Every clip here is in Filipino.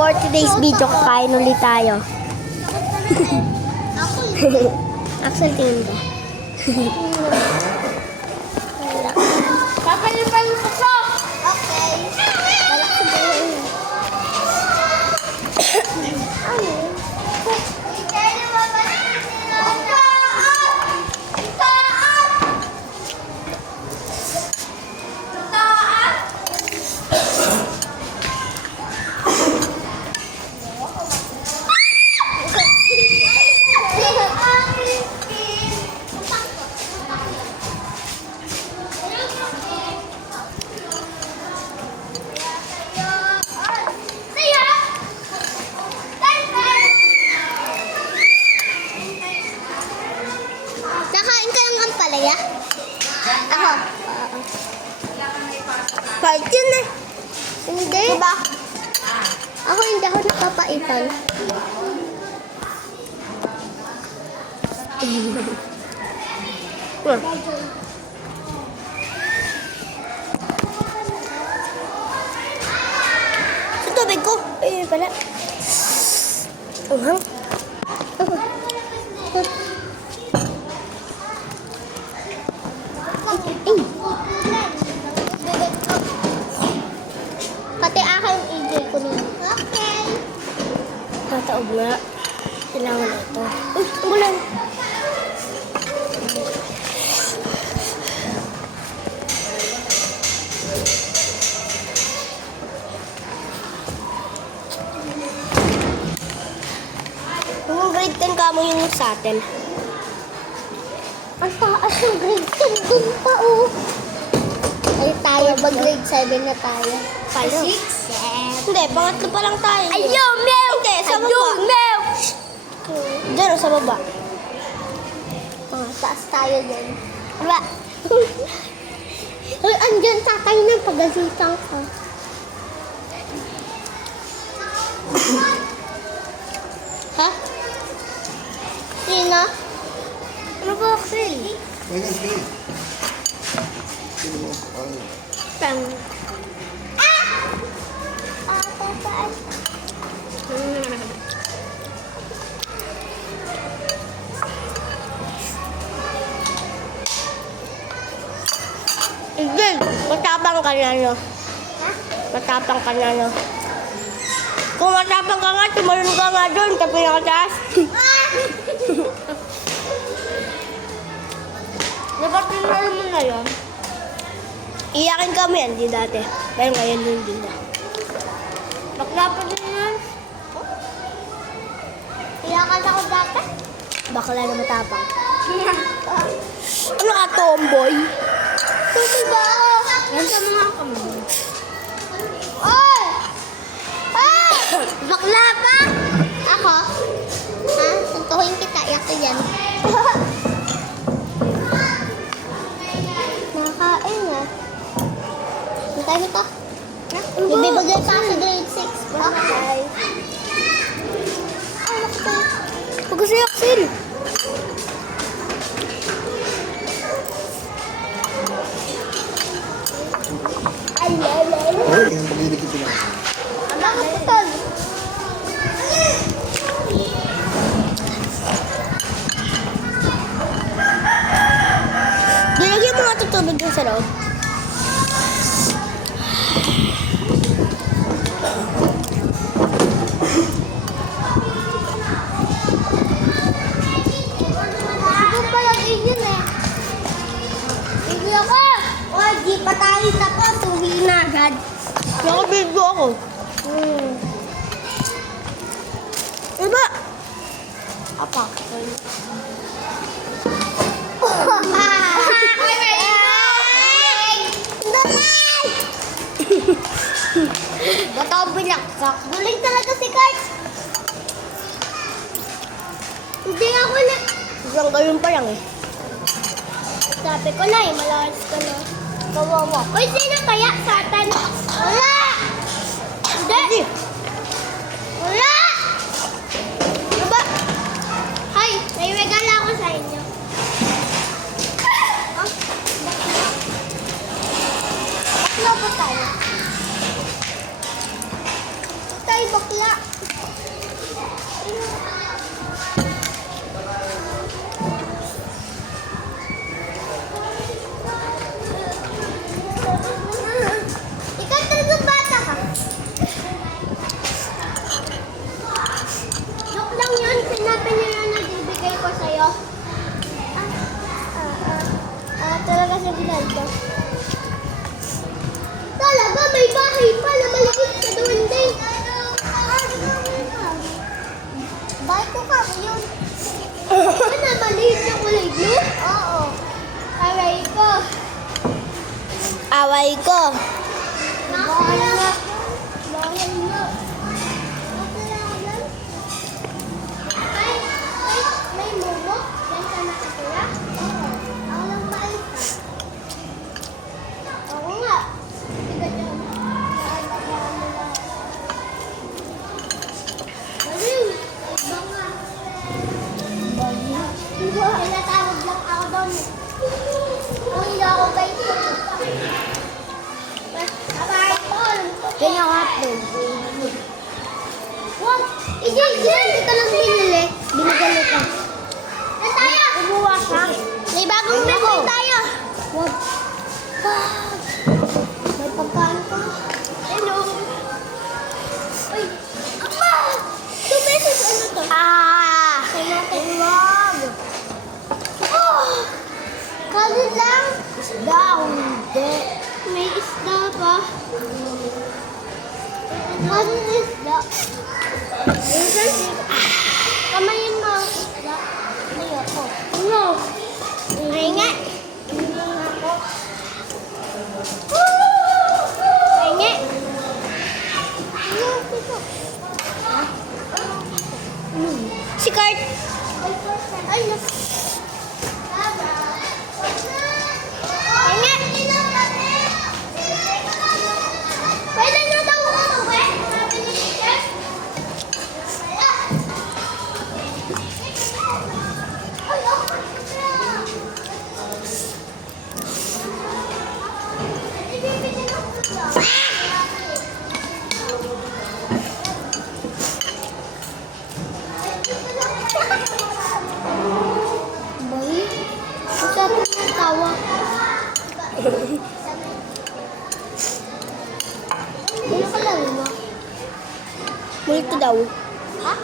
For today's video, kakain ulit tayo. Axel, tingin ko. Papalipan mo ko! Okay. Nakain ka ng ampalaya? Ako. Part yun eh. Hindi. Diba? Ako hindi ako napapaitan. Sa tubig ko. Ayun pala. Uhang. Pati akin EJ ko nun. Okay. Tataob nga. Kailangan na ito. Uy, ulan. Yung grade 10 ka mo yung sa atin. Ang taas ng grade 10 dun pa oh. Ay tayo, mag-grade 7 na tayo. 5, 6, 7. Hindi, pangatlo pa lang tayo. Ayaw, meow! Hindi, sa baba. Ayaw, meow! Diyan o, sa baba. Taas tayo dyan. Diba? Uy, andyan tatay na pag-asitan ka. Ha? Sino? Ano ba, Axel? Pang. Papaan. Igil, matapang ka na, no? Ha? Matapang ka na, no? Kung matapang ka nga, tumalun ka nga doon, sa pinakataas. Dapat tinalo mo na yun. Iyakin kami yan, di dati. Pero ngayon hindi na. Bakla pa din yan. Iyakan ako dati. Bakla na matapang. Ano ka, tomboy? Tutuba ako. Yan sa mga kami. Oy! Ah! Bakla pa! Ako? Ha? Tuntuhin kita. Iyak ko yan. Nakakain na. Hintay mo to. Ibibigay pa sa grade 6. Okay. Anak ko. Huwag kasi Axel. Oh, yung pag-ibig ito lang. Anak ko tol. Nilagyan mo nga ito tubig dun sa loob. Siguro pala yun eh. Bigyan ako. Oy, di pa tayo tapos. Uwi na agad. Nakabidyo ako. Iba. Apa? Ba't ako binaksak? Guling talaga si Kurt. Hindi ako na. Isang galon pa lang eh. Sabi ko na eh, malakas ka na. Kawawa. Uy, sino kaya? Satan? Wala! Hindi! Wala! Ano ba? Hay, may regala ako sa inyo. Bakla ba tayo? Tayo bakla. Ikaw talagang bata ka. Joke lang yun. Sinabi niya na nagbibigay ko sa'yo. Talaga sa ginalda. Talaga, may bahay pa na maliit sa duwende. Bahay ko ka, yun. Ano, maliit na kulay blue? Oo. Aray ko. Away ko. Bahay na. Bahay na. May mumo? Yan ka nakatira? Oo. Ako lang bahay ka. Oo nga. Ika dyan. Baliw. Iba nga. Baliw. Tinatawag lang ako doon. Kung hindi ako guys. Bye-bye. Ganyan ako hotdog. Wag! Hindi ka lang binili. Binigalo ka. Na tayo! Kumuha ka. May bagong memory tayo. Wag. May pagkain ka. Hello. Uy. Ama! 2 pesos. Ano to? Kaya natin. Wag. Oh! Kalit lang. Isda. Hindi. May isda pa. Kalit isda. Kamayin mo ang isda. Ayoko. Ano? Ay nga. Ay nga. Si Kurt. Ay, nas. Ay nga. Pwede nyo daw umuwi? Sabi ni teacher. Ay, ako. Boy, usap mo tawa. Ano ka lang mo? Multo daw. Ha?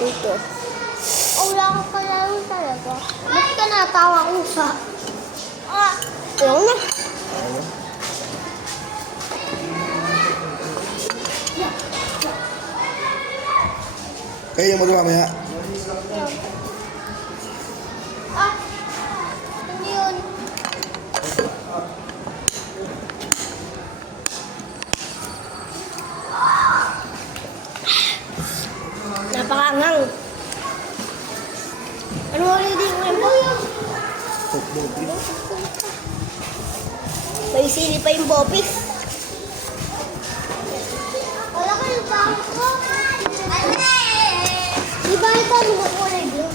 Multo. O wala ka pala lang talaga. Ba't ka natawa ko sa... Ayaw na. Kaya mo mamaya. Ano yun? Napakaangang. Ano ulit din mo yun? May sili pa yung bopis. Wala ka yung bahay ko. Di ba ito mga kulay blue?